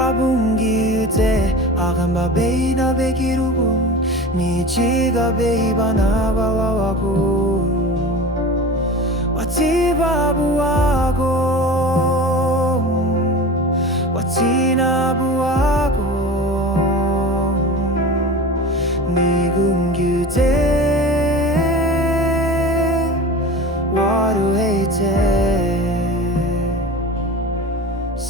Wabungite akan babay na bekirubun Ni chiga beiba na bawawaku Wati babu ako Wati na buako Ni gungyute Waru heite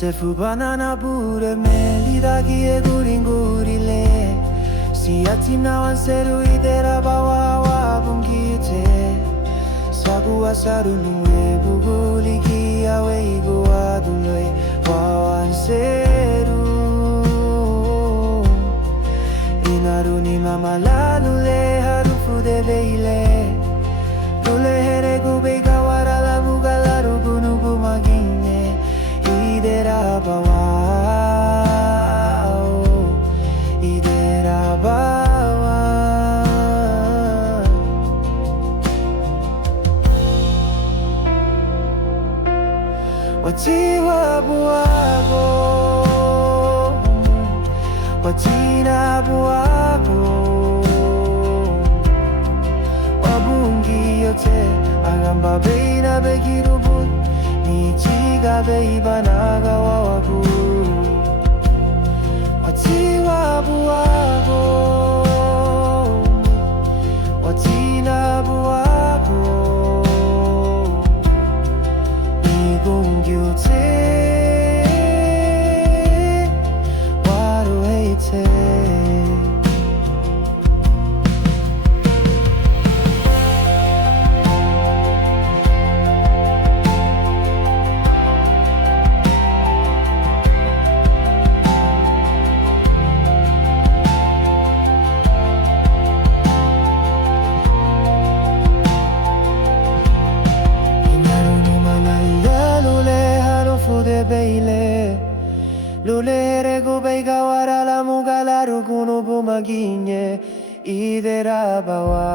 Sefu banana bure melida gie guringurile Siati nawan seru idera bawa wabungite Sabu asaru nungwe buguli kia weigo aduloi Wawan seru Inaru ni mama lanule harufu de veile Lule here gube gawara la bugalaru gunubu magine Idera bawa Idera bawa Wati wabuago Wati na buago Wabungi yote Agamba bei na bekirubun Ni chiga beiba na gawawaku Wati wabuago Wati na buago Ni gungyute Waru heite beile Lule rego beiga wara la mugalaru kuno bumaginye Idera bawa